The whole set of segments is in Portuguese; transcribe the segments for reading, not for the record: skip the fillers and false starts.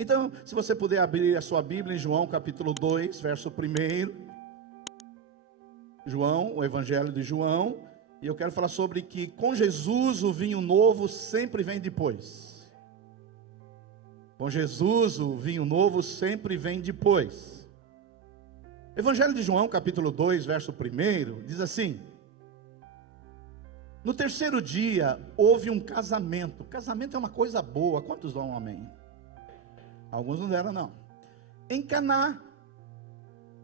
Então, se você puder abrir a sua Bíblia em João capítulo 2, verso 1. João, o Evangelho de João. E eu quero falar sobre que com Jesus o vinho novo sempre vem depois. Com Jesus o vinho novo sempre vem depois. Evangelho de João capítulo 2, verso 1, diz assim: no terceiro dia houve um casamento. Casamento é uma coisa boa. Quantos dão um amém? Alguns não deram não. Em Caná.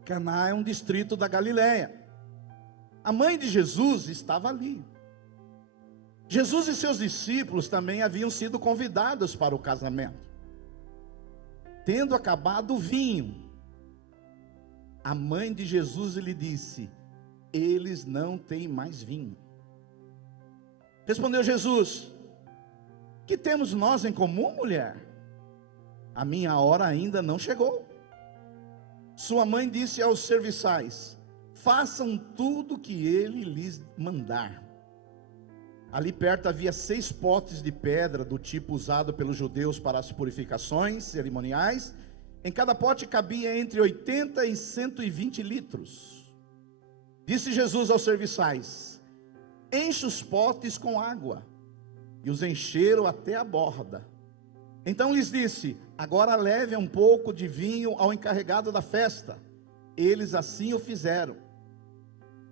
Caná é um distrito da Galileia. A mãe de Jesus estava ali. Jesus e seus discípulos também haviam sido convidados para o casamento. Tendo acabado o vinho, a mãe de Jesus lhe disse: eles não têm mais vinho. Respondeu Jesus: que temos nós em comum, mulher? A minha hora ainda não chegou. Sua mãe disse aos serviçais: façam tudo o que ele lhes mandar. Ali perto havia 6 potes de pedra do tipo usado pelos judeus para as purificações cerimoniais. Em cada pote cabia entre 80 e 120 litros. Disse Jesus aos serviçais: enche os potes com água. E os encheram até a borda. Então lhes disse: agora leve um pouco de vinho ao encarregado da festa. Eles assim o fizeram.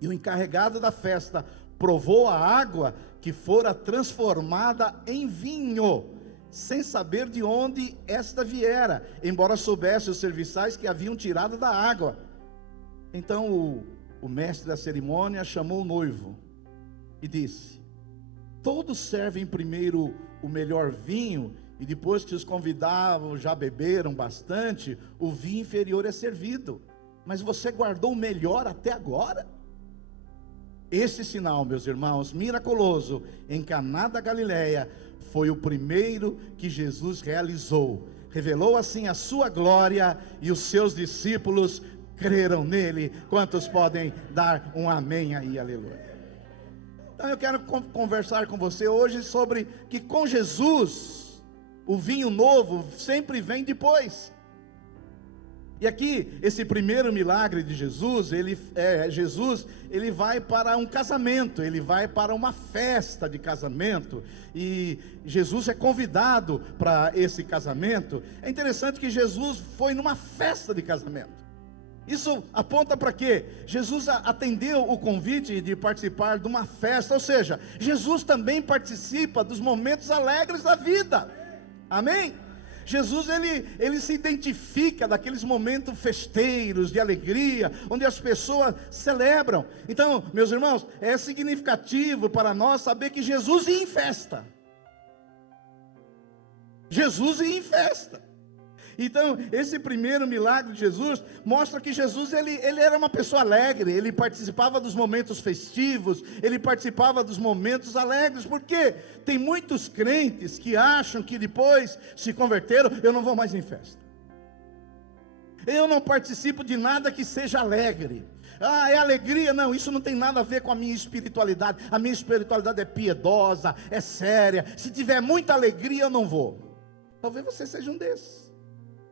E o encarregado da festa provou a água que fora transformada em vinho, sem saber de onde esta viera, embora soubesse os serviçais que haviam tirado da água. Então o mestre da cerimônia chamou o noivo e disse: todos servem primeiro o melhor vinho, e depois que os convidavam já beberam bastante, o vinho inferior é servido. Mas você guardou o melhor até agora? Esse sinal, meus irmãos, miraculoso, em Caná da Galileia, foi o primeiro que Jesus realizou. Revelou assim a sua glória, e os seus discípulos creram nele. Quantos podem dar um amém aí, aleluia? Então eu quero conversar com você hoje sobre que com Jesus o vinho novo sempre vem depois. E aqui, esse primeiro milagre de Jesus, ele vai para um casamento, ele vai para uma festa de casamento, e Jesus é convidado para esse casamento. É interessante que Jesus foi numa festa de casamento. Isso aponta para quê? Jesus atendeu o convite de participar de uma festa, ou seja, Jesus também participa dos momentos alegres da vida. Amém? Jesus ele se identifica daqueles momentos festeiros, de alegria, onde as pessoas celebram. Então, meus irmãos, é significativo para nós saber que Jesus ia em festa. Jesus ia em festa. Então, esse primeiro milagre de Jesus mostra que Jesus ele era uma pessoa alegre. Ele participava dos momentos festivos, ele participava dos momentos alegres. Porque tem muitos crentes que acham que depois se converteram: eu não vou mais em festa, eu não participo de nada que seja alegre. Ah, é alegria? Não, isso não tem nada a ver com a minha espiritualidade. A minha espiritualidade é piedosa, é séria. Se tiver muita alegria, eu não vou. Talvez você seja um desses.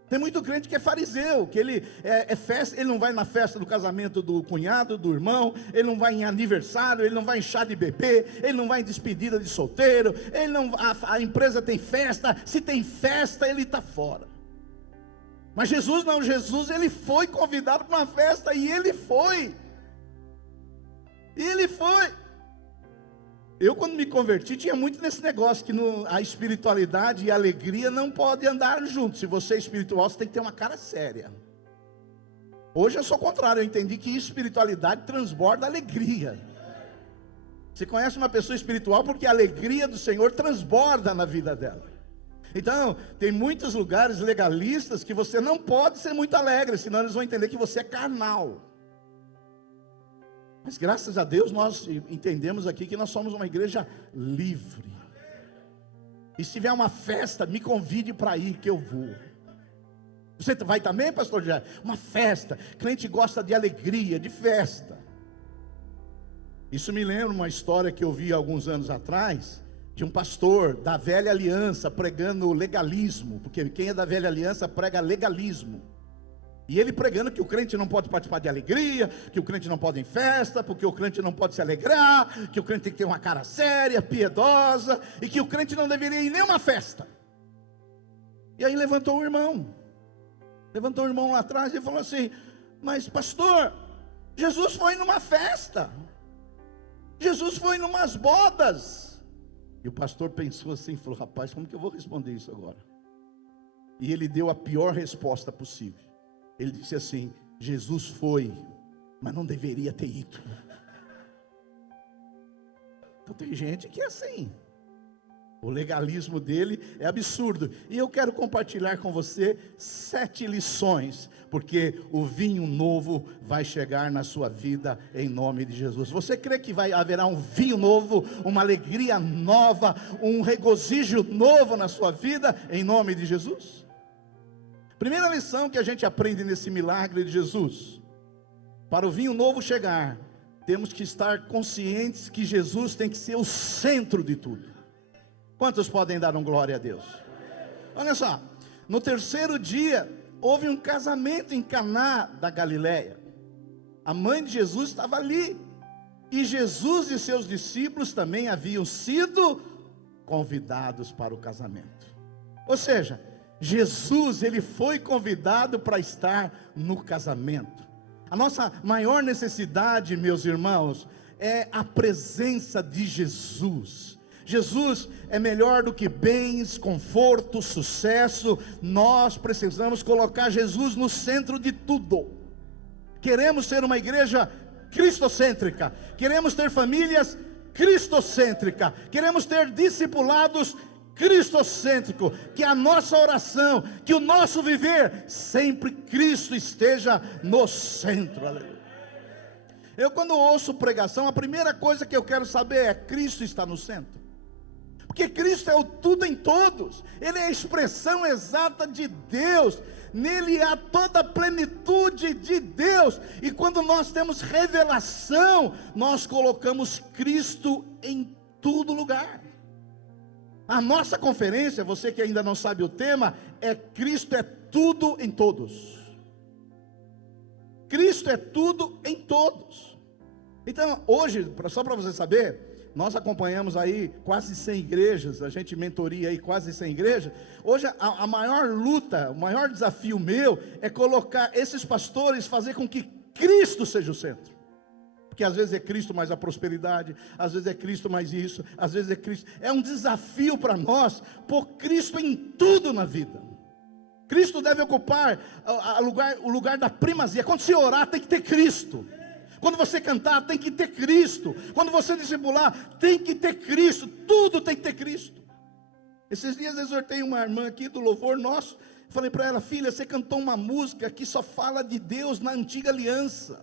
Tem muito crente que é fariseu, que ele é festa, ele não vai na festa do casamento do cunhado, do irmão, ele não vai em aniversário, ele não vai em chá de bebê, ele não vai em despedida de solteiro, a empresa tem festa, se tem festa ele está fora. Mas Jesus não, Jesus ele foi convidado para uma festa, e ele foi. Eu, quando me converti, tinha muito nesse negócio que a espiritualidade e a alegria não podem andar juntos. Se você é espiritual, você tem que ter uma cara séria. Hoje eu sou o contrário, eu entendi que espiritualidade transborda alegria. Você conhece uma pessoa espiritual porque a alegria do Senhor transborda na vida dela. Então, tem muitos lugares legalistas que você não pode ser muito alegre, senão eles vão entender que você é carnal. Mas graças a Deus nós entendemos aqui que nós somos uma igreja livre. E se tiver uma festa, me convide para ir, que eu vou. Você vai também, pastor Jair? Uma festa, crente gosta de alegria, de festa. Isso me lembra uma história que eu vi alguns anos atrás, de um pastor da velha aliança pregando legalismo, porque quem é da velha aliança prega legalismo. E ele pregando que o crente não pode participar de alegria, que o crente não pode ir em festa, porque o crente não pode se alegrar, que o crente tem que ter uma cara séria, piedosa, e que o crente não deveria ir em nenhuma festa. E aí levantou um irmão lá atrás e falou assim: mas pastor, Jesus foi numa festa, Jesus foi numas bodas. E o pastor pensou assim, falou: rapaz, como que eu vou responder isso agora? E ele deu a pior resposta possível. Ele disse assim: Jesus foi, mas não deveria ter ido. Então tem gente que é assim. O legalismo dele é absurdo. E eu quero compartilhar com você 7 lições, porque o vinho novo vai chegar na sua vida em nome de Jesus. Você crê que haverá um vinho novo, uma alegria nova, um regozijo novo na sua vida em nome de Jesus? Primeira lição que a gente aprende nesse milagre de Jesus: para o vinho novo chegar, temos que estar conscientes que Jesus tem que ser o centro de tudo. Quantos podem dar um glória a Deus? Olha só, no terceiro dia houve um casamento em Caná da Galileia. A mãe de Jesus estava ali, e Jesus e seus discípulos também haviam sido convidados para o casamento. Ou seja, Jesus, ele foi convidado para estar no casamento. A nossa maior necessidade, meus irmãos, é a presença de Jesus. Jesus é melhor do que bens, conforto, sucesso. Nós precisamos colocar Jesus no centro de tudo. Queremos ser uma igreja cristocêntrica, queremos ter famílias cristocêntricas, queremos ter discipulados cristocêntrico, que a nossa oração, que o nosso viver, sempre Cristo esteja no centro. Aleluia. Eu, quando ouço pregação, a primeira coisa que eu quero saber é: Cristo está no centro? Porque Cristo é o tudo em todos, Ele é a expressão exata de Deus, nele há toda a plenitude de Deus. E quando nós temos revelação, nós colocamos Cristo em todo lugar. A nossa conferência, você que ainda não sabe o tema, é Cristo é tudo em todos. Cristo é tudo em todos. Então hoje, só para você saber, nós acompanhamos aí quase 100 igrejas, a gente mentoria aí quase 100 igrejas. Hoje a maior luta, o maior desafio meu é colocar esses pastores, fazer com que Cristo seja o centro. Porque às vezes é Cristo mais a prosperidade, às vezes é Cristo mais isso, às vezes é Cristo. É um desafio para nós pôr Cristo em tudo na vida. Cristo deve ocupar o lugar da primazia. Quando você orar, tem que ter Cristo. Quando você cantar, tem que ter Cristo. Quando você discipular, tem que ter Cristo. Tudo tem que ter Cristo. Esses dias eu exortei uma irmã aqui do louvor nosso. Falei para ela: filha, você cantou uma música que só fala de Deus na antiga aliança.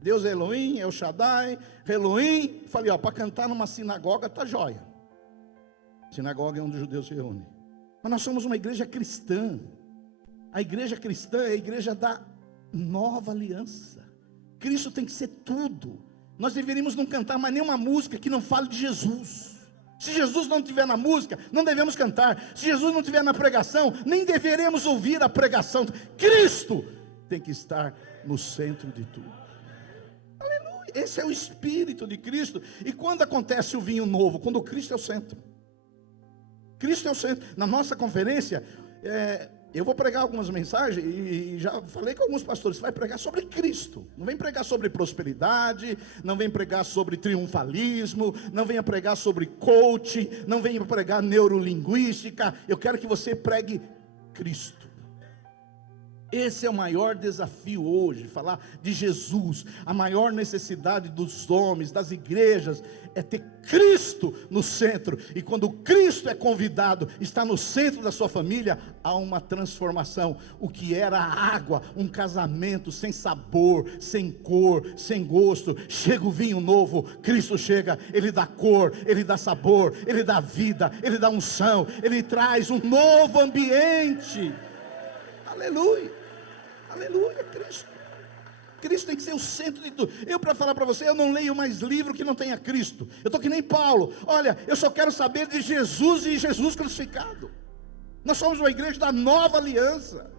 Deus é Elohim, El Shaddai, Elohim. Falei: para cantar numa sinagoga tá jóia. Sinagoga é onde os judeus se reúnem. Mas nós somos uma igreja cristã. A igreja cristã é a igreja da nova aliança. Cristo tem que ser tudo. Nós deveríamos não cantar mais nenhuma música que não fale de Jesus. Se Jesus não estiver na música, não devemos cantar. Se Jesus não estiver na pregação, nem deveremos ouvir a pregação. Cristo tem que estar no centro de tudo. Aleluia. Esse é o Espírito de Cristo. E quando acontece o vinho novo? Quando Cristo é o centro. Cristo é o centro. Na nossa conferência, eu vou pregar algumas mensagens, e já falei com alguns pastores: você vai pregar sobre Cristo. Não vem pregar sobre prosperidade, não vem pregar sobre triunfalismo, não venha pregar sobre coaching, não venha pregar neurolinguística. Eu quero que você pregue Cristo. Esse é o maior desafio hoje, falar de Jesus. A maior necessidade dos homens, das igrejas, é ter Cristo no centro. E quando Cristo é convidado, está no centro da sua família, há uma transformação. O que era água, um casamento sem sabor, sem cor, sem gosto, chega o vinho novo. Cristo chega, Ele dá cor, Ele dá sabor, Ele dá vida, Ele dá unção, Ele traz um novo ambiente. Aleluia, aleluia, Cristo. Cristo tem que ser o centro de tudo. Eu, para falar para você, eu não leio mais livro que não tenha Cristo. Eu estou que nem Paulo. Olha, eu só quero saber de Jesus e Jesus crucificado. Nós somos uma igreja da nova aliança.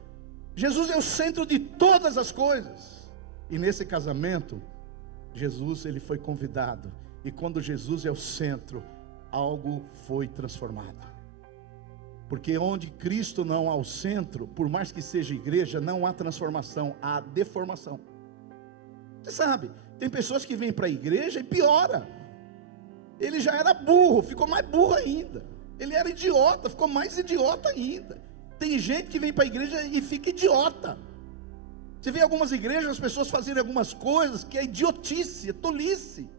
Jesus é o centro de todas as coisas. E nesse casamento, Jesus, ele foi convidado. E quando Jesus é o centro, algo foi transformado. Porque onde Cristo não há o centro, por mais que seja igreja, não há transformação, há deformação. Você sabe, tem pessoas que vêm para a igreja e piora. Ele já era burro, ficou mais burro ainda. Ele era idiota, ficou mais idiota ainda. Tem gente que vem para a igreja e fica idiota. Você vê algumas igrejas, as pessoas fazerem algumas coisas que é idiotice, é tolice.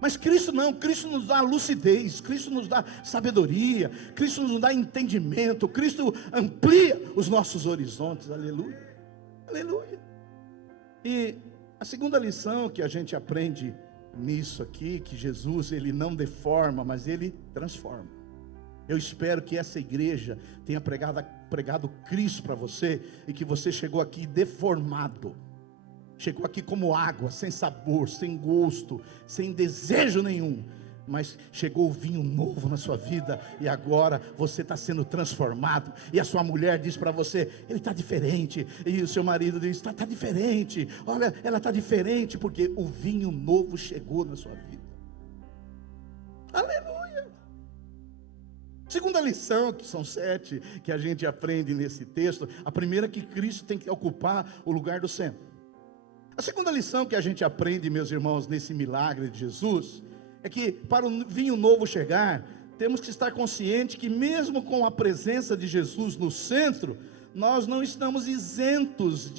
Mas Cristo não, Cristo nos dá lucidez, Cristo nos dá sabedoria, Cristo nos dá entendimento, Cristo amplia os nossos horizontes, aleluia, aleluia. E a segunda lição que a gente aprende nisso aqui, que Jesus, ele não deforma, mas ele transforma. Eu espero que essa igreja tenha pregado Cristo para você, e que você chegou aqui deformado. Chegou aqui como água, sem sabor, sem gosto, sem desejo nenhum. Mas chegou o vinho novo na sua vida, e agora você está sendo transformado. E a sua mulher diz para você: ele está diferente. E o seu marido diz: está diferente. Olha, ela está diferente, porque o vinho novo chegou na sua vida. Aleluia. Segunda lição, que são 7, que a gente aprende nesse texto. A primeira é que Cristo tem que ocupar o lugar do centro. A segunda lição que a gente aprende, meus irmãos, nesse milagre de Jesus, é que para o vinho novo chegar, temos que estar conscientes que mesmo com a presença de Jesus no centro, nós não estamos isentos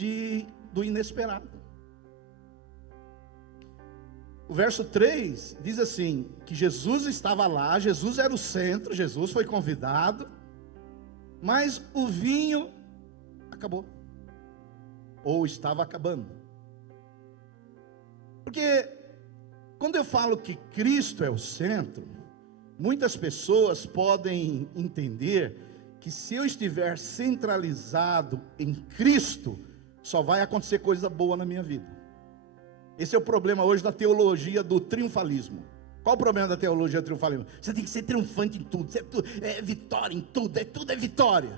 do inesperado. O verso 3 diz assim, que Jesus estava lá, Jesus era o centro, Jesus foi convidado, mas o vinho acabou, ou estava acabando. Porque quando eu falo que Cristo é o centro, muitas pessoas podem entender que se eu estiver centralizado em Cristo, só vai acontecer coisa boa na minha vida. Esse é o problema hoje da teologia do triunfalismo. Qual o problema da teologia do triunfalismo? Você tem que ser triunfante em tudo, é vitória em tudo, tudo é vitória.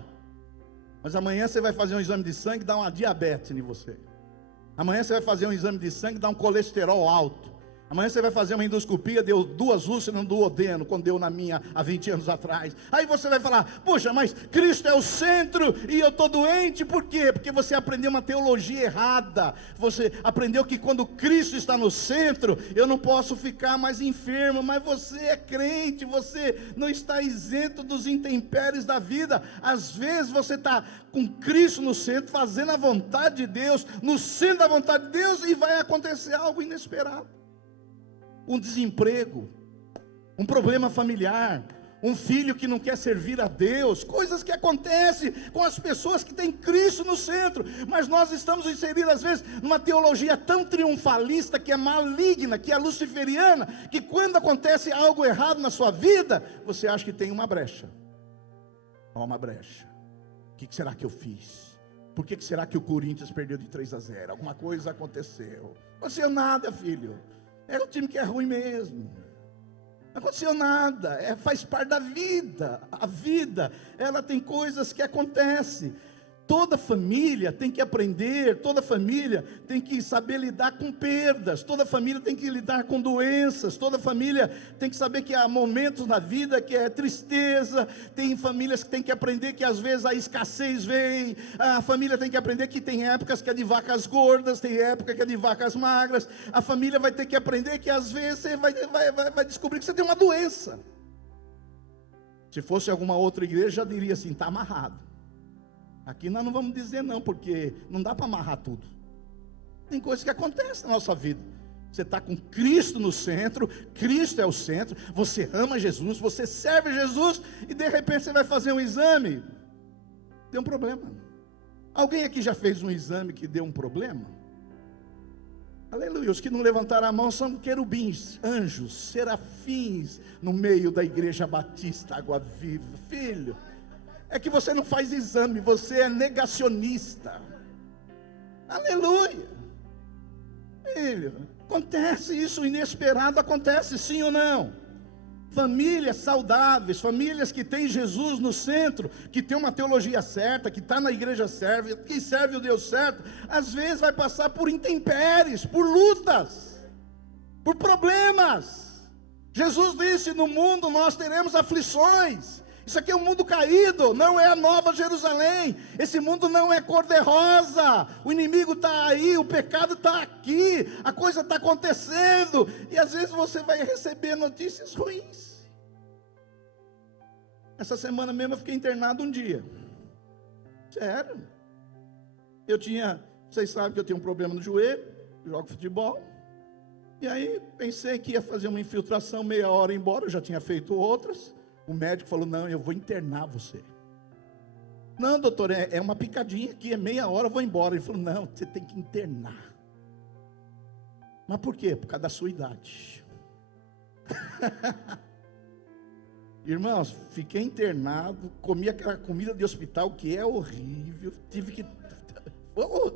Mas amanhã você vai fazer um exame de sangue e dá uma diabetes em você. Amanhã você vai fazer um exame de sangue e dá um colesterol alto. Amanhã você vai fazer uma endoscopia, deu 2 úlceras no duodeno, quando deu na minha há 20 anos atrás. Aí você vai falar: puxa, mas Cristo é o centro e eu estou doente, por quê? Porque você aprendeu uma teologia errada. Você aprendeu que quando Cristo está no centro, eu não posso ficar mais enfermo. Mas você é crente, você não está isento dos intempéries da vida. Às vezes você está com Cristo no centro, fazendo a vontade de Deus, no centro da vontade de Deus, e vai acontecer algo inesperado. Um desemprego, um problema familiar, um filho que não quer servir a Deus, coisas que acontecem com as pessoas que têm Cristo no centro. Mas nós estamos inseridos às vezes numa teologia tão triunfalista, que é maligna, que é luciferiana, que quando acontece algo errado na sua vida, você acha que tem uma brecha. Há uma brecha. O que será que eu fiz? Por que será que o Corinthians perdeu de 3-0? Alguma coisa aconteceu. Não aconteceu nada, filho. É o time que é ruim mesmo. Não aconteceu nada. Faz parte da vida. A vida, ela tem coisas que acontecem. Toda família tem que aprender, toda família tem que saber lidar com perdas, toda família tem que lidar com doenças, toda família tem que saber que há momentos na vida que é tristeza, tem famílias que tem que aprender que às vezes a escassez vem, a família tem que aprender que tem épocas que é de vacas gordas, tem época que é de vacas magras, a família vai ter que aprender que às vezes você vai descobrir que você tem uma doença. Se fosse alguma outra igreja, já diria assim: está amarrado. Aqui nós não vamos dizer não, porque não dá para amarrar tudo. Tem coisas que acontecem na nossa vida. Você está com Cristo no centro, Cristo é o centro, você ama Jesus, você serve Jesus, e de repente você vai fazer um exame, deu um problema. Alguém aqui já fez um exame que deu um problema? Aleluia. Os que não levantaram a mão são querubins, anjos, serafins, no meio da igreja batista Água Viva. Filho, é que você não faz exame, você é negacionista. Aleluia. Filho, acontece isso, inesperado acontece, sim ou não? Famílias saudáveis, famílias que têm Jesus no centro, que tem uma teologia certa, que está na igreja certa, que serve o Deus certo, às vezes vai passar por intempéries, por lutas, por problemas. Jesus disse: no mundo nós teremos aflições. Isso aqui é um mundo caído, não é a nova Jerusalém. Esse mundo não é cor-de-rosa. O inimigo está aí, o pecado está aqui, a coisa está acontecendo. E às vezes você vai receber notícias ruins. Essa semana mesmo eu fiquei internado um dia. Sério. Vocês sabem que eu tenho um problema no joelho, jogo futebol. E aí pensei que ia fazer uma infiltração, meia hora embora, eu já tinha feito outras. O médico falou: não, eu vou internar você. Não, doutor, é uma picadinha aqui, é meia hora, eu vou embora. Ele falou: não, você tem que internar. Mas por quê? Por causa da sua idade. Irmãos, fiquei internado, comi aquela comida de hospital que é horrível. Tive que...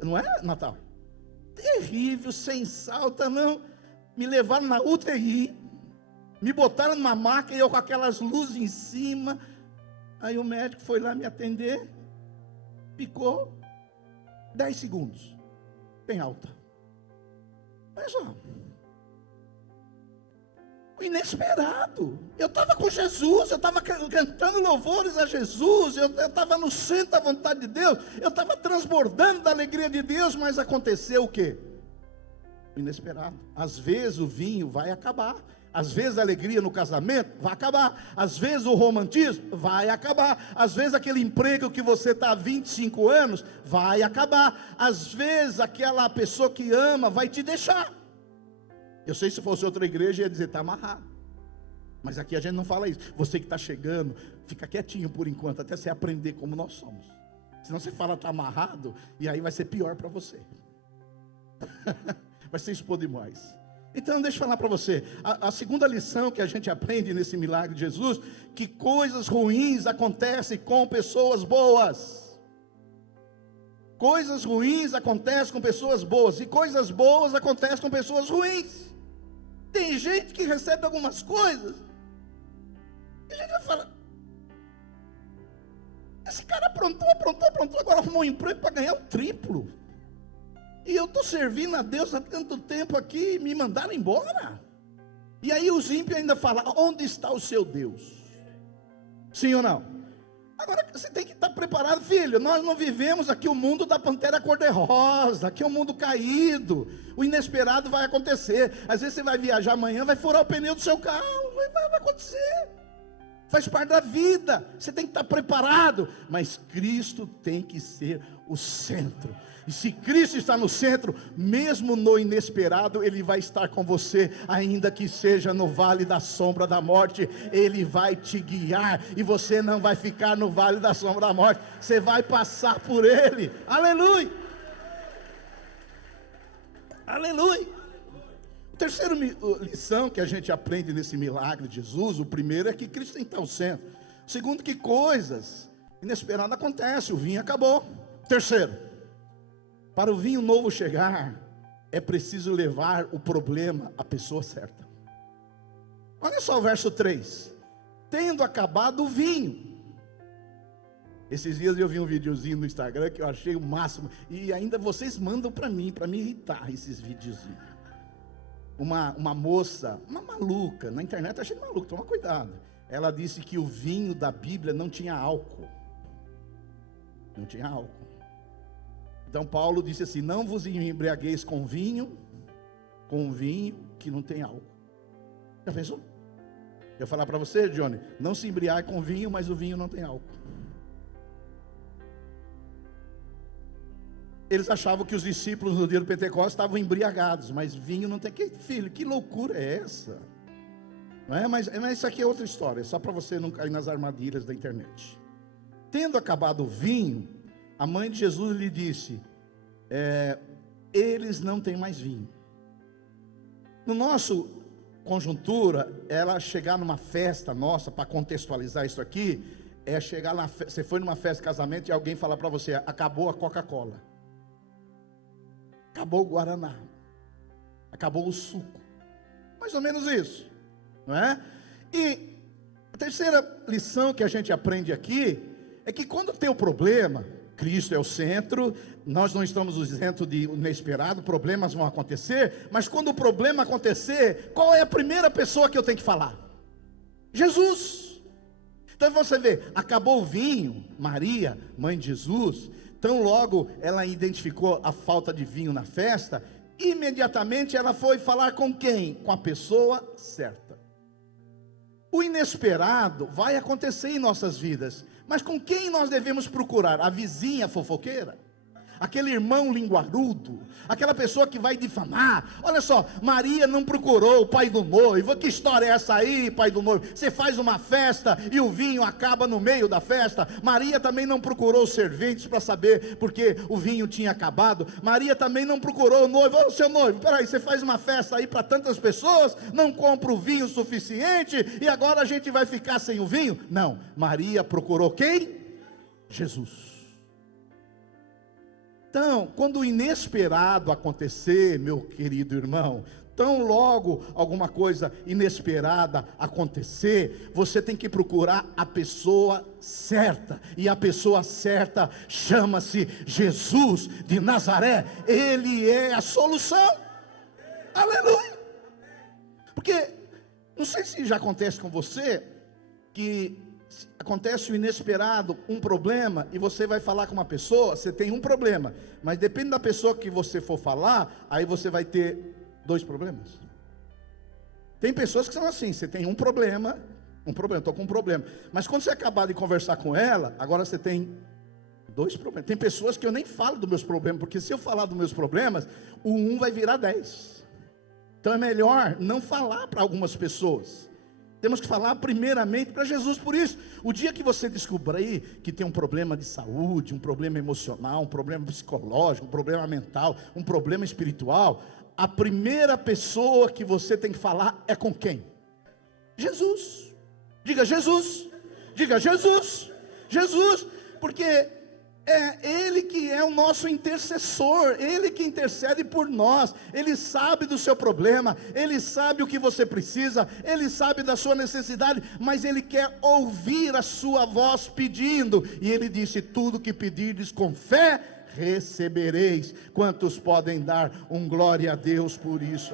Não é, Natal? Terrível, sem sal, não. Me levaram na UTI. Me botaram numa maca e eu com aquelas luzes em cima. Aí o médico foi lá me atender. Ficou 10 segundos. Tem alta. Olha só. O inesperado. Eu estava com Jesus. Eu estava cantando louvores a Jesus. Eu estava no centro da vontade de Deus. Eu estava transbordando da alegria de Deus. Mas aconteceu o quê? O inesperado. Às vezes o vinho vai acabar. Às vezes a alegria no casamento vai acabar. Às vezes o romantismo vai acabar. Às vezes aquele emprego que você está há 25 anos vai acabar. Às vezes aquela pessoa que ama vai te deixar. Eu sei, se fosse outra igreja ia dizer: está amarrado. Mas aqui a gente não fala isso. Você que está chegando, fica quietinho por enquanto, até você aprender como nós somos. Senão você fala está amarrado, e aí vai ser pior para você. Vai ser expor demais. Então deixa eu falar para você, a segunda lição que a gente aprende nesse milagre de Jesus, que coisas ruins acontecem com pessoas boas. Coisas ruins acontecem com pessoas boas, e coisas boas acontecem com pessoas ruins. Tem gente que recebe algumas coisas, e a gente vai falar: esse cara aprontou, agora arrumou um emprego para ganhar o triplo. E eu estou servindo a Deus há tanto tempo aqui, me mandaram embora. E aí os ímpios ainda falam: onde está o seu Deus? Sim ou não? Agora você tem que estar preparado, filho. Nós não vivemos aqui o mundo da pantera cor-de-rosa. Aqui é um mundo caído. O inesperado vai acontecer. Às vezes você vai viajar amanhã, vai furar o pneu do seu carro. Vai acontecer. Faz parte da vida. Você tem que estar preparado. Mas Cristo tem que ser o centro. E se Cristo está no centro, mesmo no inesperado, Ele vai estar com você, ainda que seja no vale da sombra da morte. Ele vai te guiar, e você não vai ficar no vale da sombra da morte, você vai passar por ele. Aleluia, aleluia. A terceira lição que a gente aprende nesse milagre de Jesus, o primeiro é que Cristo tem que estar no centro. O segundo, que coisas inesperadas acontecem, o vinho acabou. Terceiro, para o vinho novo chegar, é preciso levar o problema à pessoa certa. Olha só o verso 3. Tendo acabado o vinho. Esses dias eu vi um videozinho no Instagram que eu achei o máximo. E ainda vocês mandam para mim irritar esses videozinhos. Uma moça, uma maluca, na internet eu achei maluca, toma cuidado. Ela disse que o vinho da Bíblia não tinha álcool. Não tinha álcool. Então Paulo disse assim: não vos embriagueis com vinho que não tem álcool. Já pensou? Eu falar para você, Johnny, não se embriague com vinho, mas o vinho não tem álcool. Eles achavam que os discípulos no dia do Pentecostes estavam embriagados, mas vinho não tem. Filho, que loucura é essa? Não é? Mas isso aqui é outra história, só para você não cair nas armadilhas da internet. Tendo acabado o vinho, a mãe de Jesus lhe disse: eles não têm mais vinho. No nosso conjuntura, ela chegar numa festa nossa, para contextualizar isso aqui, é chegar na festa, você foi numa festa de casamento e alguém falar para você: acabou a Coca-Cola, acabou o Guaraná, acabou o suco. Mais ou menos isso, não é? E a terceira lição que a gente aprende aqui é que quando tem o problema, Cristo é o centro, nós não estamos isentos de inesperado, problemas vão acontecer, mas quando o problema acontecer, qual é a primeira pessoa que eu tenho que falar? Jesus. Então você vê, acabou o vinho, Maria, mãe de Jesus, tão logo ela identificou a falta de vinho na festa, imediatamente ela foi falar com quem? Com a pessoa certa. O inesperado vai acontecer em nossas vidas, mas com quem nós devemos procurar? A vizinha fofoqueira? Aquele irmão linguarudo? Aquela pessoa que vai difamar? Olha só, Maria não procurou o pai do noivo. Que história é essa aí, pai do noivo? Você faz uma festa e o vinho acaba no meio da festa. Maria também não procurou os serventes para saber porque o vinho tinha acabado. Maria também não procurou o noivo. Ô, seu noivo, peraí, você faz uma festa aí para tantas pessoas, não compra o vinho suficiente e agora a gente vai ficar sem o vinho? Não, Maria procurou quem? Jesus. Então, quando o inesperado acontecer, meu querido irmão, tão logo alguma coisa inesperada acontecer, você tem que procurar a pessoa certa, e a pessoa certa chama-se Jesus de Nazaré. Ele é a solução. Aleluia. Porque, não sei se já acontece com você, que acontece o inesperado, um problema, e você vai falar com uma pessoa, você tem um problema, mas depende da pessoa que você for falar, aí você vai ter 2 problemas. Tem pessoas que são assim, você tem um problema, estou com um problema, mas quando você acabar de conversar com ela, agora você tem 2 problemas. Tem pessoas que eu nem falo dos meus problemas, porque se eu falar dos meus problemas, o 1 vai virar 10. Então é melhor não falar para algumas pessoas. Temos que falar primeiramente para Jesus. Por isso, o dia que você descobrir que tem um problema de saúde, um problema emocional, um problema psicológico, um problema mental, um problema espiritual, a primeira pessoa que você tem que falar é com quem? Jesus. Diga Jesus. Diga Jesus. Jesus. Porque é Ele que é o nosso intercessor, Ele que intercede por nós. Ele sabe do seu problema, Ele sabe o que você precisa, Ele sabe da sua necessidade, mas Ele quer ouvir a sua voz pedindo, e Ele disse: tudo que pedirdes com fé, recebereis. Quantos podem dar um glória a Deus por isso?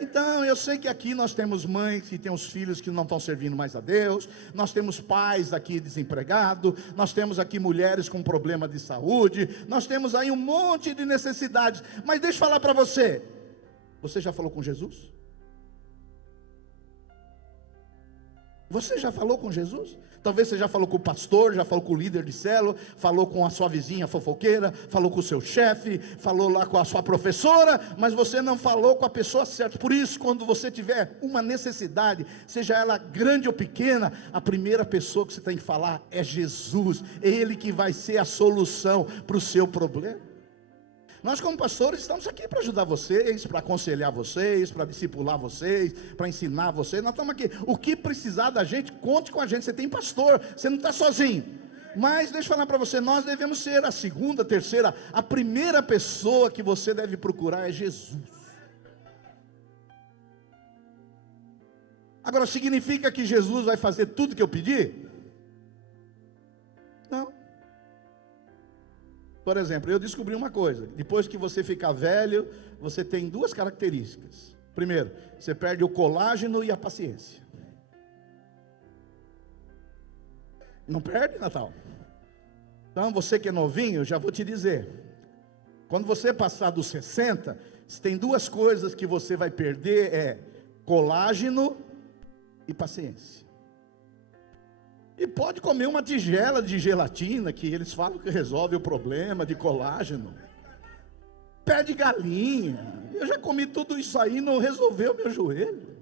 Então, eu sei que aqui nós temos mães que têm os filhos que não estão servindo mais a Deus, nós temos pais aqui desempregados, nós temos aqui mulheres com problema de saúde, nós temos aí um monte de necessidades, mas deixa eu falar para você já falou com Jesus? Você já falou com Jesus? Talvez você já falou com o pastor, já falou com o líder de célula, falou com a sua vizinha fofoqueira, falou com o seu chefe, falou lá com a sua professora, mas você não falou com a pessoa certa. Por isso, quando você tiver uma necessidade, seja ela grande ou pequena, a primeira pessoa que você tem que falar é Jesus. Ele que vai ser a solução para o seu problema. Nós como pastores estamos aqui para ajudar vocês, para aconselhar vocês, para discipular vocês, para ensinar vocês. Nós estamos aqui, o que precisar da gente, conte com a gente. Você tem pastor, você não está sozinho. Mas deixa eu falar para você, nós devemos ser a segunda, terceira, a primeira pessoa que você deve procurar é Jesus. Agora, significa que Jesus vai fazer tudo que eu pedi? Não. Por exemplo, eu descobri uma coisa: depois que você ficar velho, você tem 2 características. Primeiro, você perde o colágeno e a paciência. Não perde, Natal? Então, você que é novinho, já vou te dizer: quando você passar dos 60, tem 2 coisas que você vai perder: é colágeno e paciência. E pode comer uma tigela de gelatina, que eles falam que resolve o problema de colágeno. Pé de galinha. Eu já comi tudo isso aí, não resolveu meu joelho.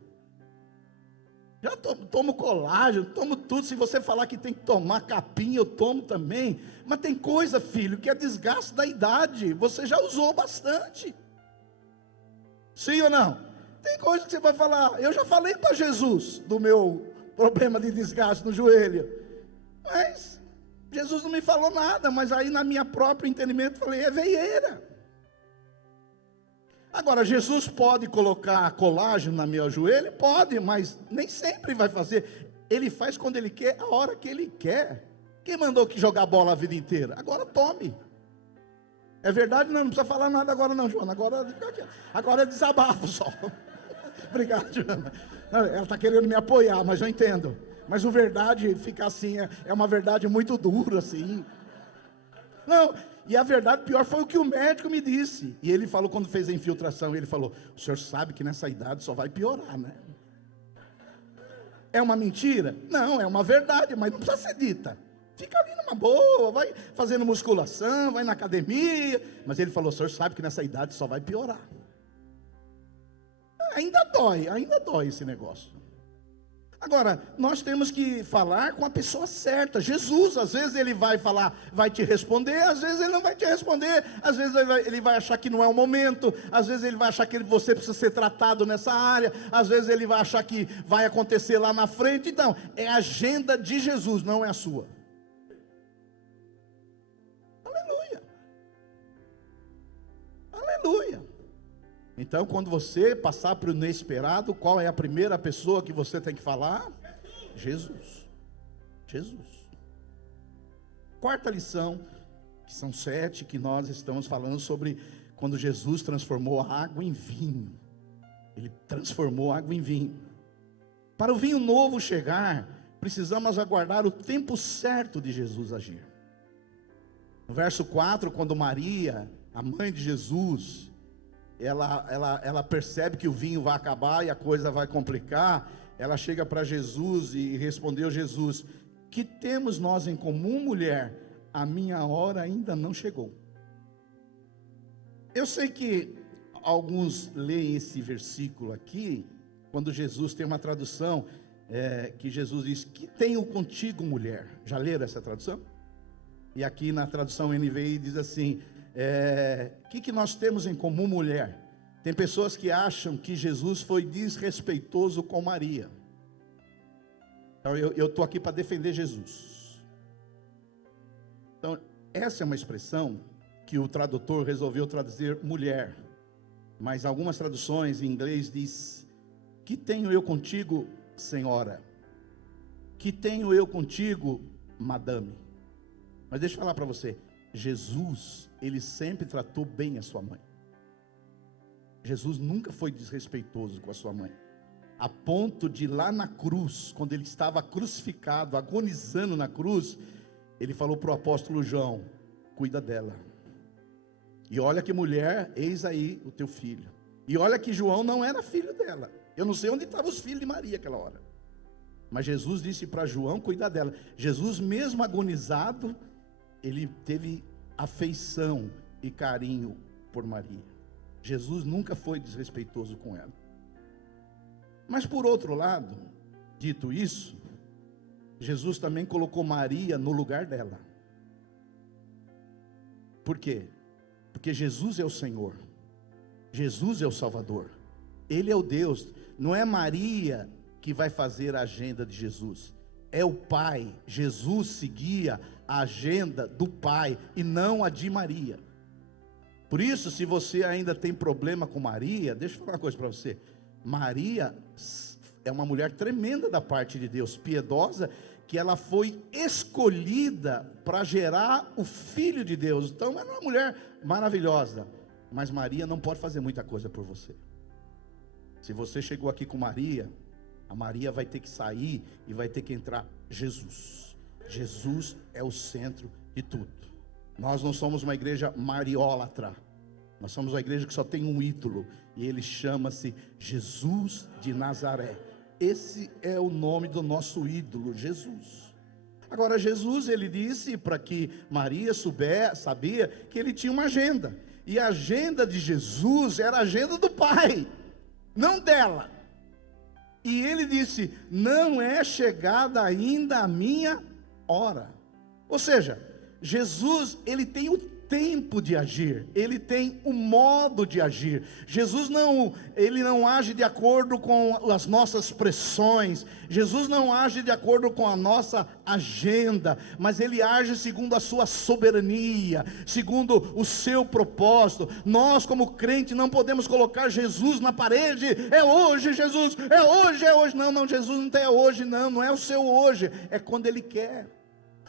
Já tomo colágeno, tomo tudo. Se você falar que tem que tomar capim, eu tomo também. Mas tem coisa, filho, que é desgaste da idade. Você já usou bastante. Sim ou não? Tem coisa que você vai falar: eu já falei para Jesus do meu problema de desgaste no joelho, mas Jesus não me falou nada. Mas aí, na minha próprio entendimento, falei: é veieira. Agora, Jesus pode colocar colágeno no meu joelho? Pode, mas nem sempre vai fazer. Ele faz quando ele quer, a hora que ele quer. Quem mandou que jogar bola a vida inteira? Agora tome. É verdade? Não precisa falar nada agora não, Joana. Agora é desabafo só. Obrigado, Joana. Ela está querendo me apoiar, mas eu entendo. Mas o verdade fica assim, é uma verdade muito dura, assim. Não, e a verdade pior foi o que o médico me disse. E ele falou, quando fez a infiltração, ele falou: o senhor sabe que nessa idade só vai piorar, né? É uma mentira? Não, é uma verdade, mas não precisa ser dita. Fica ali numa boa, vai fazendo musculação, vai na academia. Mas ele falou: o senhor sabe que nessa idade só vai piorar. Ainda dói esse negócio. Agora, nós temos que falar com a pessoa certa. Jesus, às vezes ele vai falar, vai te responder, às vezes ele não vai te responder, às vezes ele vai achar que não é o momento, às vezes ele vai achar que você precisa ser tratado nessa área, às vezes ele vai achar que vai acontecer lá na frente. Então, é a agenda de Jesus, não é a sua. Aleluia. Aleluia. Então, quando você passar para o inesperado, qual é a primeira pessoa que você tem que falar? Jesus. Jesus. Quarta lição, que são 7, que nós estamos falando sobre quando Jesus transformou a água em vinho. Ele transformou a água em vinho. Para o vinho novo chegar, precisamos aguardar o tempo certo de Jesus agir. No verso 4, quando Maria, a mãe de Jesus, ela percebe que o vinho vai acabar e a coisa vai complicar, ela chega para Jesus e respondeu: Jesus, que temos nós em comum, mulher? A minha hora ainda não chegou. Eu sei que alguns leem esse versículo aqui, quando Jesus tem uma tradução, que Jesus diz: que tenho contigo, mulher? Já leram essa tradução? E aqui na tradução NVI diz assim: que nós temos em comum, mulher? Tem pessoas que acham que Jesus foi desrespeitoso com Maria. Então eu estou aqui para defender Jesus. Então essa é uma expressão que o tradutor resolveu traduzir mulher, mas algumas traduções em inglês diz: que tenho eu contigo, senhora? Que tenho eu contigo, madame? Mas deixa eu falar para você, Jesus, ele sempre tratou bem a sua mãe. Jesus nunca foi desrespeitoso com a sua mãe, a ponto de lá na cruz, quando ele estava crucificado, agonizando na cruz, ele falou para o apóstolo João: cuida dela. E olha que mulher, eis aí o teu filho. E olha que João não era filho dela. Eu não sei onde estavam os filhos de Maria aquela hora, mas Jesus disse para João cuidar dela. Jesus, mesmo agonizado, ele teve afeição e carinho por Maria. Jesus nunca foi desrespeitoso com ela. Mas por outro lado, dito isso, Jesus também colocou Maria no lugar dela. Por quê? Porque Jesus é o Senhor, Jesus é o Salvador, Ele é o Deus. Não é Maria que vai fazer a agenda de Jesus, é o Pai. Jesus seguia a agenda do Pai e não a de Maria. Por isso, se você ainda tem problema com Maria, deixa eu falar uma coisa para você. Maria é uma mulher tremenda da parte de Deus, piedosa, que ela foi escolhida para gerar o Filho de Deus. Então, ela é uma mulher maravilhosa, mas Maria não pode fazer muita coisa por você. Se você chegou aqui com Maria, a Maria vai ter que sair e vai ter que entrar Jesus. Jesus é o centro de tudo. Nós não somos uma igreja mariólatra, nós somos uma igreja que só tem um ídolo, e ele chama-se Jesus de Nazaré. Esse é o nome do nosso ídolo, Jesus. Agora Jesus, ele disse para que Maria sabia que ele tinha uma agenda, e a agenda de Jesus era a agenda do Pai, não dela. E ele disse: não é chegada ainda a minha hora. Ou seja, Jesus, ele tem o tempo de agir, ele tem um modo de agir. Jesus ele não age de acordo com as nossas pressões, Jesus não age de acordo com a nossa agenda, mas ele age segundo a sua soberania, segundo o seu propósito. Nós, como crente, não podemos colocar Jesus na parede. É hoje, Jesus, é hoje, é hoje. Não, Jesus não tem hoje, não é o seu hoje, é quando ele quer.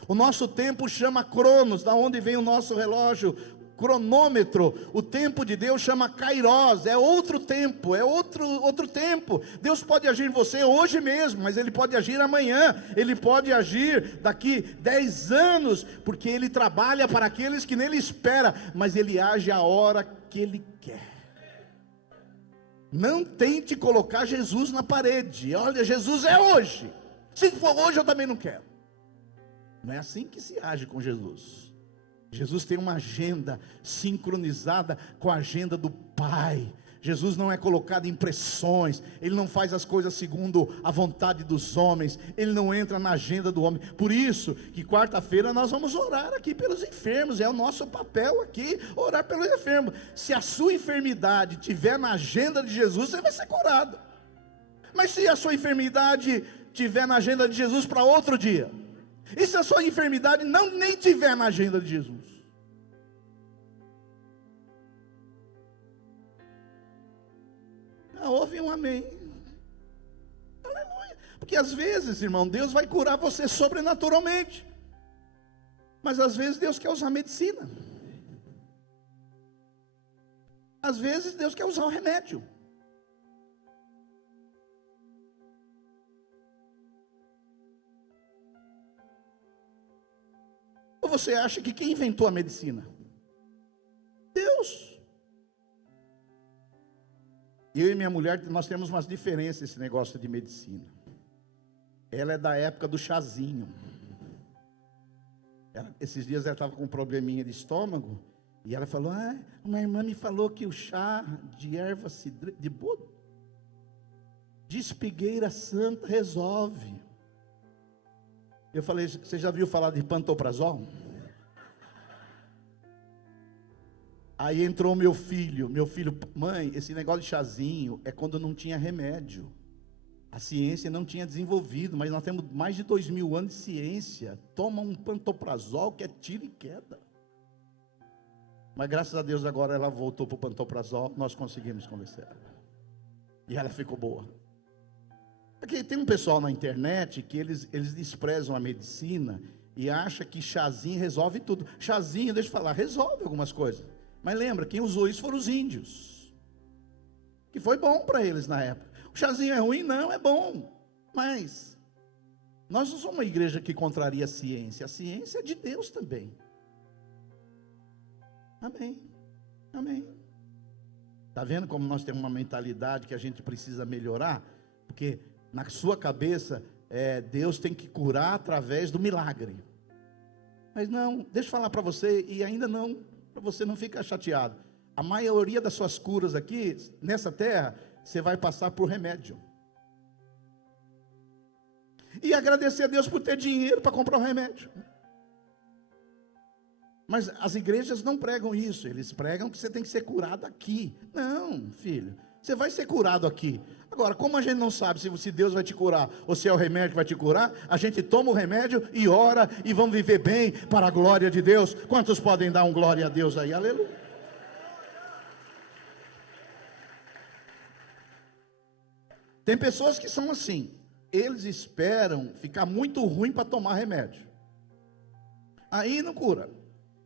O nosso tempo chama cronos, da onde vem o nosso relógio, cronômetro. O tempo de Deus chama kairos, é outro tempo, é outro tempo. Deus pode agir em você hoje mesmo, mas Ele pode agir amanhã, Ele pode agir daqui 10 anos, porque Ele trabalha para aqueles que nele esperam, mas Ele age a hora que Ele quer. Não tente colocar Jesus na parede. Olha, Jesus é hoje, se for hoje eu também não quero. Não é assim que se age com Jesus. Jesus tem uma agenda sincronizada com a agenda do Pai. Jesus não é colocado em pressões, Ele não faz as coisas segundo a vontade dos homens, Ele não entra na agenda do homem. Por isso que quarta-feira nós vamos orar aqui pelos enfermos, é o nosso papel aqui, orar pelos enfermos. Se a sua enfermidade estiver na agenda de Jesus, você vai ser curado. Mas se a sua enfermidade estiver na agenda de Jesus para outro dia, e se a sua enfermidade nem tiver na agenda de Jesus? Houve um amém. Aleluia. Porque às vezes, irmão, Deus vai curar você sobrenaturalmente, mas às vezes Deus quer usar medicina. Às vezes Deus quer usar o remédio. Ou você acha que quem inventou a medicina? Deus. Eu e minha mulher, nós temos umas diferenças nesse negócio de medicina. Ela é da época do chazinho. Esses dias ela estava com um probleminha de estômago, e ela falou: uma irmã me falou que o chá de erva de espigueira santa resolve. Eu falei: você já viu falar de pantoprazol? Aí entrou meu filho, mãe, esse negócio de chazinho é quando não tinha remédio. A ciência não tinha desenvolvido, mas nós temos mais de 2000 anos de ciência. Toma um pantoprazol que é tiro e queda. Mas graças a Deus agora ela voltou para o pantoprazol, nós conseguimos convencer ela. E ela ficou boa. Porque tem um pessoal na internet que eles desprezam a medicina e acham que chazinho resolve tudo. Chazinho, deixa eu falar, resolve algumas coisas. Mas lembra, quem usou isso foram os índios, que foi bom para eles na época. O chazinho é ruim? Não, é bom. Mas nós não somos uma igreja que contraria a ciência é de Deus também. Amém, amém. Está vendo como nós temos uma mentalidade que a gente precisa melhorar? Porque na sua cabeça, Deus tem que curar através do milagre. Mas não, deixa eu falar para você, e ainda não, para você não ficar chateado. A maioria das suas curas aqui, nessa terra, você vai passar por remédio. E agradecer a Deus por ter dinheiro para comprar o remédio. Mas as igrejas não pregam isso, eles pregam que você tem que ser curado aqui. Não, filho, você vai ser curado aqui. Agora, como a gente não sabe se Deus vai te curar, ou se é o remédio que vai te curar, a gente toma o remédio e ora, e vamos viver bem, para a glória de Deus. Quantos podem dar um glória a Deus aí? Aleluia. Tem pessoas que são assim, eles esperam ficar muito ruim para tomar remédio. Aí não cura.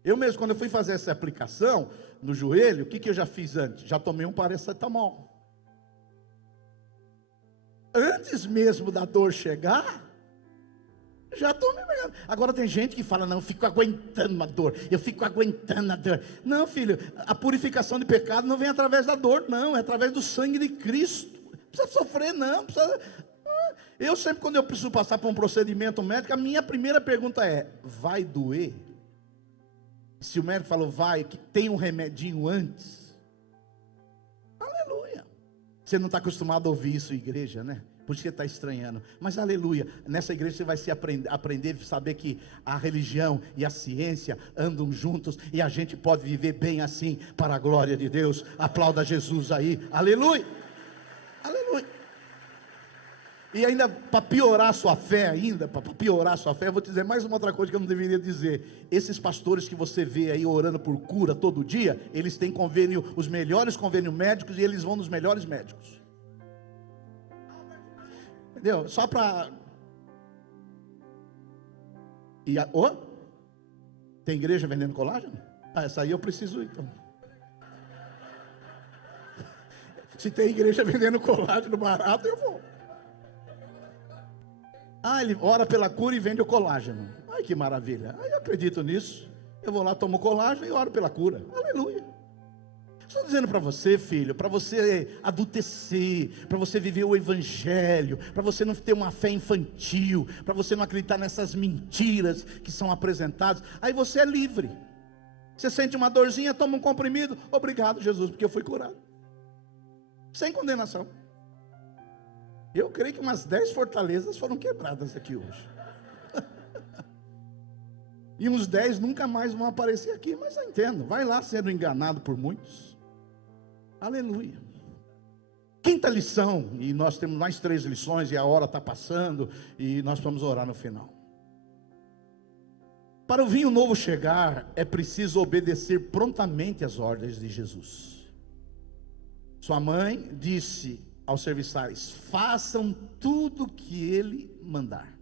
Eu mesmo, quando eu fui fazer essa aplicação no joelho, o que eu já fiz antes? Já tomei um paracetamol. Antes mesmo da dor chegar, já tomei. Agora tem gente que fala: não, eu fico aguentando a dor, eu fico aguentando a dor. Não, filho, a purificação de pecado não vem através da dor, não, é através do sangue de Cristo. Não precisa sofrer, não. Eu sempre, quando eu preciso passar por um procedimento médico, a minha primeira pergunta é: vai doer? Se o médico falou vai, que tem um remedinho antes. Aleluia. Você não está acostumado a ouvir isso, igreja, né? Por isso que está estranhando. Mas aleluia, nessa igreja você vai se aprender a saber que a religião e a ciência andam juntos, e a gente pode viver bem assim, para a glória de Deus. Aplauda Jesus aí, aleluia, aleluia. E ainda para piorar a sua fé, eu vou te dizer mais uma outra coisa que eu não deveria dizer. Esses pastores que você vê aí orando por cura todo dia, eles têm convênio, os melhores convênios médicos, e eles vão nos melhores médicos. Entendeu? Só para... Tem igreja vendendo colágeno? Essa aí eu preciso ir, então. Se tem igreja vendendo colágeno barato, eu vou. Ele ora pela cura e vende o colágeno. Ai, que maravilha. Eu acredito nisso. Eu vou lá, tomo colágeno e oro pela cura. Aleluia. Estou dizendo para você, filho, para você adultecer, para você viver o evangelho, para você não ter uma fé infantil, para você não acreditar nessas mentiras que são apresentadas. Aí você é livre. Você sente uma dorzinha, toma um comprimido. Obrigado, Jesus, porque eu fui curado. Sem condenação. Eu creio que umas 10 fortalezas foram quebradas aqui hoje. E uns 10 nunca mais vão aparecer aqui. Mas eu entendo, vai lá sendo enganado por muitos. Aleluia. Quinta lição, e nós temos mais 3 lições, e a hora está passando, e nós vamos orar no final. Para o vinho novo chegar, é preciso obedecer prontamente às ordens de Jesus. Sua mãe disse aos serviçais: façam tudo o que ele mandar.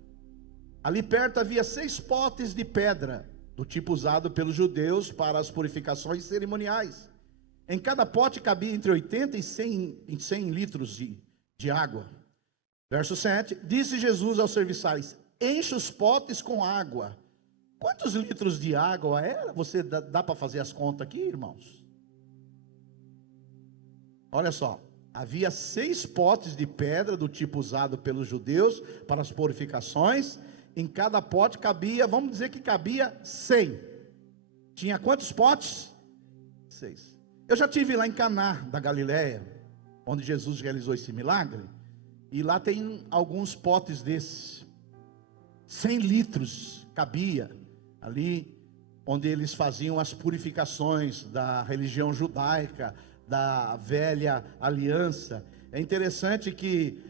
Ali perto havia 6 potes de pedra, do tipo usado pelos judeus para as purificações cerimoniais. Em cada pote cabia entre 80 e 100 litros de água. Verso 7, disse Jesus aos serviçais: enche os potes com água. Quantos litros de água era? Você dá para fazer as contas aqui, irmãos? Olha só, havia 6 potes de pedra do tipo usado pelos judeus para as purificações. Em cada pote cabia, vamos dizer que cabia 100. Tinha quantos potes? 6. Eu já estive lá em Caná da Galileia, onde Jesus realizou esse milagre, e lá tem alguns potes desses. 100 litros cabia ali, onde eles faziam as purificações da religião judaica, da velha aliança. É interessante que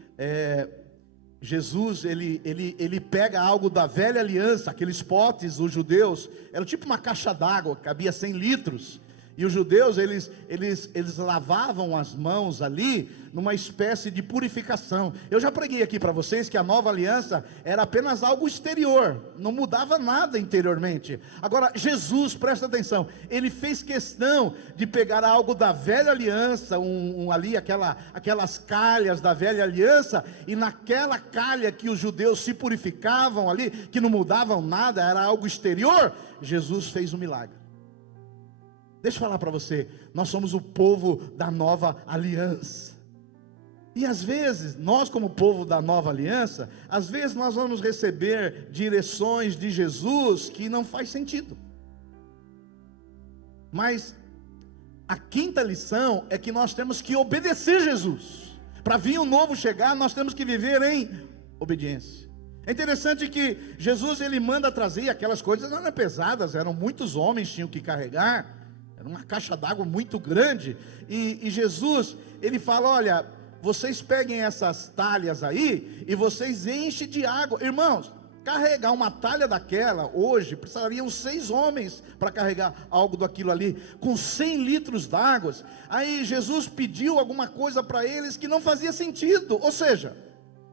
Jesus, ele pega algo da velha aliança, aqueles potes, os judeus, era tipo uma caixa d'água, cabia 100 litros, e os judeus, eles lavavam as mãos ali, numa espécie de purificação. Eu já preguei aqui para vocês que a nova aliança era apenas algo exterior, não mudava nada interiormente. Agora, Jesus, presta atenção, ele fez questão de pegar algo da velha aliança, ali, aquelas calhas da velha aliança, e naquela calha que os judeus se purificavam ali, que não mudavam nada, era algo exterior, Jesus fez um milagre. Deixa eu falar para você, nós somos o povo da nova aliança. E às vezes, nós como povo da nova aliança, às vezes nós vamos receber direções de Jesus que não faz sentido. Mas a quinta lição é que nós temos que obedecer Jesus. Para vinho novo chegar, nós temos que viver em obediência. É interessante que Jesus, ele manda trazer aquelas coisas, não eram pesadas, eram muitos homens que tinham que carregar. Era uma caixa d'água muito grande, e Jesus, ele fala: olha, vocês peguem essas talhas aí, e vocês enchem de água. Irmãos, carregar uma talha daquela, hoje, precisariam 6 homens, para carregar algo daquilo ali, com 100 litros d'água. Aí Jesus pediu alguma coisa para eles, que não fazia sentido. Ou seja,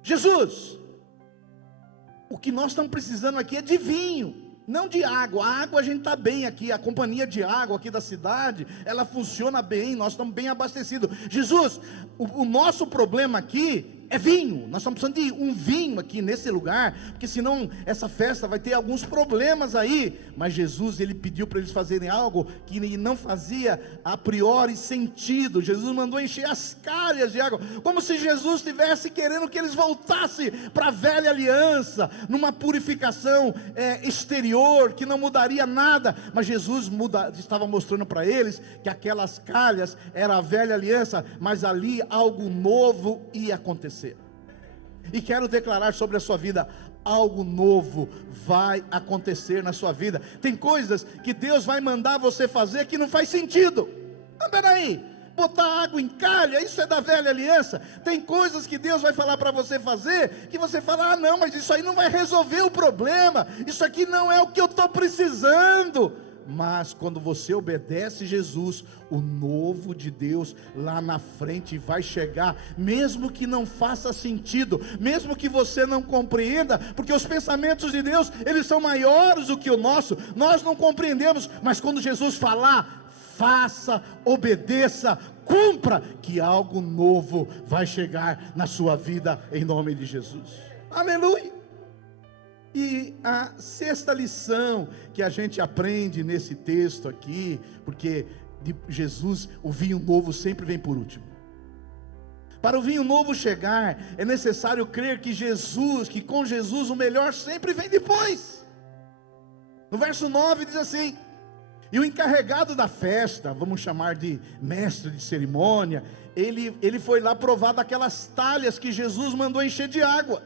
Jesus, o que nós estamos precisando aqui é de vinho, não de água. A água a gente está bem aqui, a companhia de água aqui da cidade, ela funciona bem, nós estamos bem abastecidos. Jesus, o nosso problema aqui é vinho, nós estamos precisando de um vinho aqui nesse lugar, porque senão essa festa vai ter alguns problemas aí. Mas Jesus, ele pediu para eles fazerem algo que não fazia a priori sentido. Jesus mandou encher as calhas de água, como se Jesus estivesse querendo que eles voltassem para a velha aliança, numa purificação exterior, que não mudaria nada. Mas Jesus estava mostrando para eles que aquelas calhas era a velha aliança, mas ali algo novo ia acontecer. E quero declarar sobre a sua vida: algo novo vai acontecer na sua vida. Tem coisas que Deus vai mandar você fazer que não faz sentido. Ah, peraí, botar água em calha, isso é da velha aliança. Tem coisas que Deus vai falar para você fazer, que você fala: ah não, mas isso aí não vai resolver o problema, isso aqui não é o que eu estou precisando. Mas quando você obedece Jesus, o novo de Deus lá na frente vai chegar, mesmo que não faça sentido, mesmo que você não compreenda, porque os pensamentos de Deus, eles são maiores do que o nosso, nós não compreendemos, mas quando Jesus falar, faça, obedeça, cumpra, que algo novo vai chegar na sua vida, em nome de Jesus. Aleluia. E a sexta lição que a gente aprende nesse texto aqui, porque de Jesus, o vinho novo sempre vem por último. Para o vinho novo chegar, é necessário crer que com Jesus o melhor sempre vem depois. No verso 9 diz assim: e o encarregado da festa, vamos chamar de mestre de cerimônia, ele foi lá provar daquelas talhas que Jesus mandou encher de água.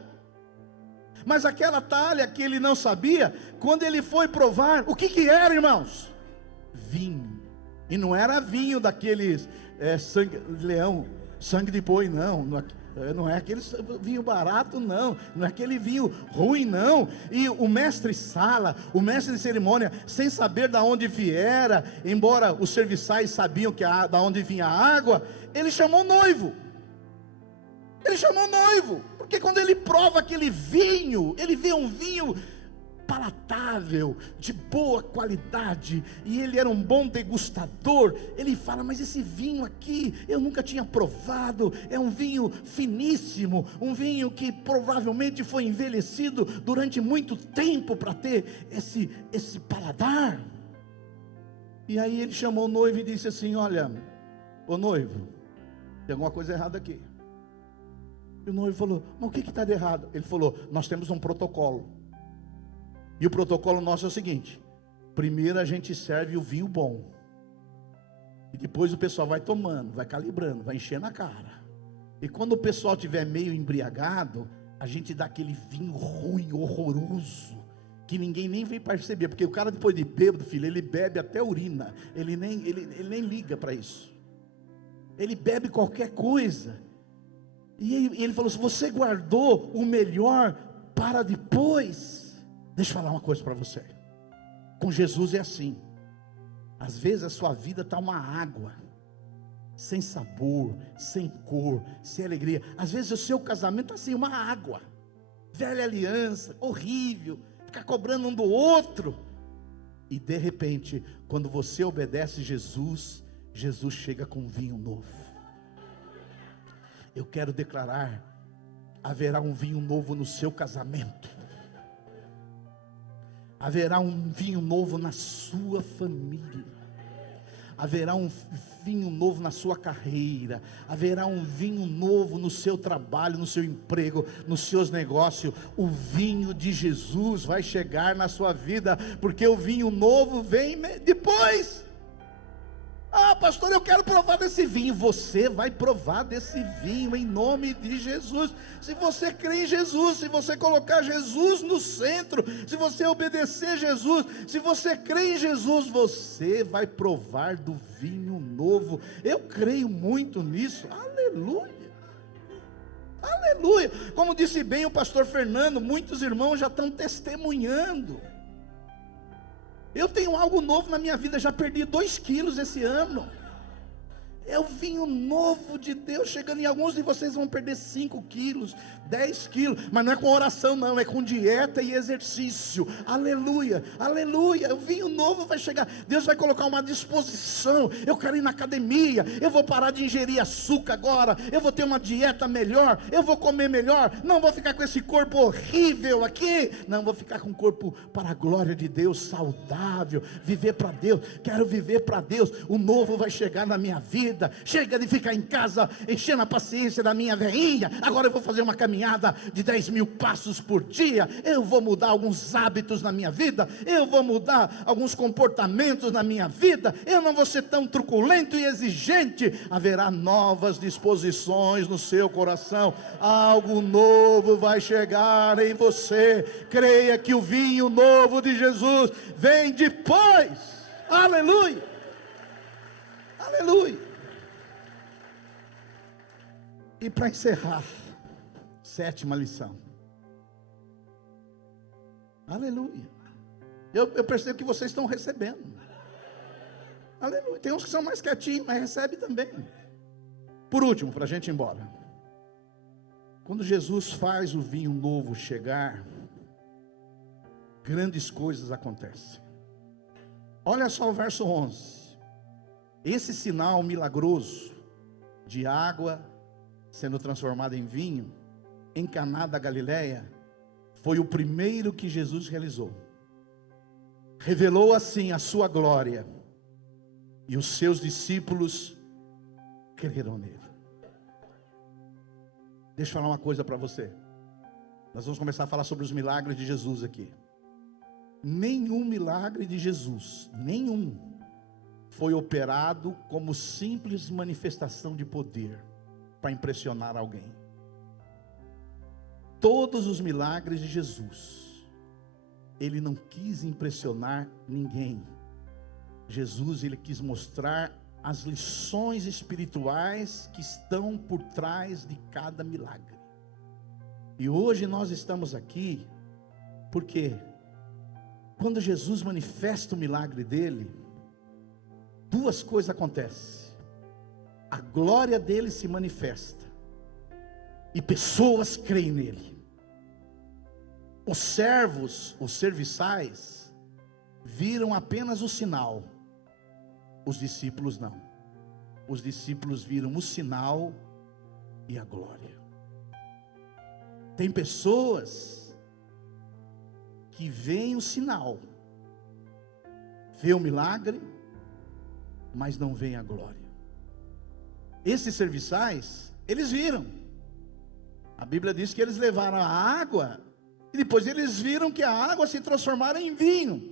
Mas aquela talha que ele não sabia, quando ele foi provar, o que era, irmãos? Vinho. E não era vinho daqueles sangue de leão, sangue de boi, não é aquele vinho barato, não é aquele vinho ruim, não. E o mestre sala, o mestre de cerimônia, sem saber de onde viera, embora os serviçais sabiam da onde vinha a água, ele chamou o noivo. Porque quando ele prova aquele vinho, ele vê um vinho palatável, de boa qualidade, e ele era um bom degustador. Ele fala: mas esse vinho aqui, eu nunca tinha provado, é um vinho finíssimo, um vinho que provavelmente foi envelhecido durante muito tempo, para ter esse paladar. E aí ele chamou o noivo e disse assim: olha, ô noivo, tem alguma coisa errada aqui. E o noivo falou: mas o que está de errado? Ele falou: nós temos um protocolo. E o protocolo nosso é o seguinte: primeiro a gente serve o vinho bom, e depois o pessoal vai tomando, vai calibrando, vai enchendo a cara. E quando o pessoal estiver meio embriagado, a gente dá aquele vinho ruim, horroroso, que ninguém nem vem perceber. Porque o cara, depois de bêbado, filho, ele bebe até urina. Ele nem liga para isso. Ele bebe qualquer coisa. E ele falou: se você guardou o melhor para depois. Deixa eu falar uma coisa para você. Com Jesus é assim. Às vezes a sua vida está uma água, sem sabor, sem cor, sem alegria. Às vezes o seu casamento está assim, uma água, velha aliança, horrível, ficar cobrando um do outro. E de repente, quando você obedece Jesus, Jesus chega com vinho novo. Eu quero declarar: haverá um vinho novo no seu casamento, haverá um vinho novo na sua família, haverá um vinho novo na sua carreira, haverá um vinho novo no seu trabalho, no seu emprego, nos seus negócios. O vinho de Jesus vai chegar na sua vida, porque o vinho novo vem depois. Ah, pastor, eu quero provar desse vinho. Você vai provar desse vinho em nome de Jesus. Se você crê em Jesus, se você colocar Jesus no centro, se você obedecer Jesus, se você crê em Jesus, você vai provar do vinho novo. Eu creio muito nisso. Aleluia. Aleluia. Como disse bem o pastor Fernando, muitos irmãos já estão testemunhando. Eu tenho algo novo na minha vida, já perdi 2 quilos esse ano. É o vinho novo de Deus chegando, e alguns de vocês vão perder 5 quilos, 10 quilos, mas não é com oração não, é com dieta e exercício. Aleluia, aleluia. O vinho novo vai chegar. Deus vai colocar uma disposição. Eu quero ir na academia, eu vou parar de ingerir açúcar agora, eu vou ter uma dieta melhor, eu vou comer melhor, não vou ficar com esse corpo horrível aqui, não, vou ficar com um corpo para a glória de Deus, saudável, viver para Deus. Quero viver para Deus. O novo vai chegar na minha vida. vida. Chega de ficar em casa enchendo a paciência da minha veinha. Agora eu vou fazer uma caminhada de 10.000 passos por dia. Eu vou mudar alguns hábitos na minha vida. Eu vou mudar alguns comportamentos na minha vida. Eu não vou ser tão truculento e exigente. Haverá novas disposições no seu coração. Algo novo vai chegar em você. Creia que o vinho novo de Jesus vem depois. Aleluia, aleluia. E para encerrar, 7ª lição. Aleluia. Eu percebo que vocês estão recebendo. Aleluia. Tem uns que são mais quietinhos, mas recebe também. Por último, para a gente ir embora. Quando Jesus faz o vinho novo chegar, grandes coisas acontecem. Olha só o verso 11. Esse sinal milagroso de água sendo transformada em vinho em Caná da Galileia foi o primeiro que Jesus realizou. Revelou assim a sua glória e os seus discípulos creram nele. Deixa eu falar uma coisa para você. Nós vamos começar a falar sobre os milagres de Jesus aqui. Nenhum milagre de Jesus, nenhum, foi operado como simples manifestação de poder para impressionar alguém. Todos os milagres de Jesus, ele não quis impressionar ninguém. Jesus, ele quis mostrar as lições espirituais que estão por trás de cada milagre. E hoje nós estamos aqui porque quando Jesus manifesta o milagre dele, duas coisas acontecem. A glória dele se manifesta e pessoas creem nele. Os servos, os serviçais, viram apenas o sinal. Os discípulos não. Os discípulos viram o sinal e a glória. Tem pessoas que veem o sinal, vê o milagre, mas não veem a glória. Esses serviçais, eles viram. A Bíblia diz que eles levaram a água, e depois eles viram que a água se transformara em vinho.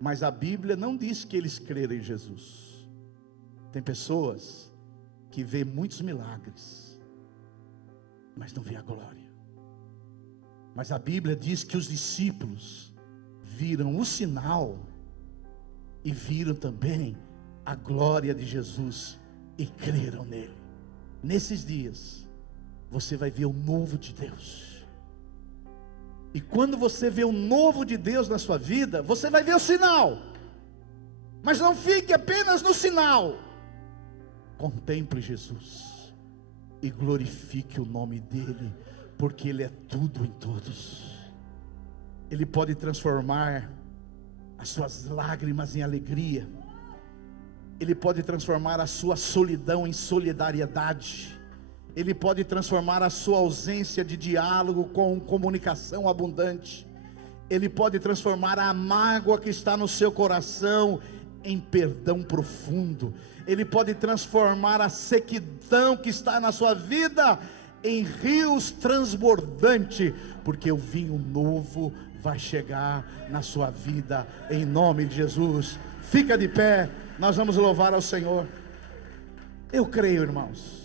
Mas a Bíblia não diz que eles creram em Jesus. Tem pessoas que vê muitos milagres, mas não vê a glória. Mas a Bíblia diz que os discípulos viram o sinal e viram também a glória de Jesus e creram nele. Nesses dias, você vai ver o novo de Deus. E quando você vê o novo de Deus na sua vida, você vai ver o sinal. Mas não fique apenas no sinal. Contemple Jesus e glorifique o nome dele, porque ele é tudo em todos. Ele pode transformar as suas lágrimas em alegria. Ele pode transformar a sua solidão em solidariedade. Ele pode transformar a sua ausência de diálogo com comunicação abundante. Ele pode transformar a mágoa que está no seu coração em perdão profundo. Ele pode transformar a sequidão que está na sua vida em rios transbordantes, porque o vinho novo vai chegar na sua vida, em nome de Jesus. Fica de pé, nós vamos louvar ao Senhor. Eu creio, irmãos,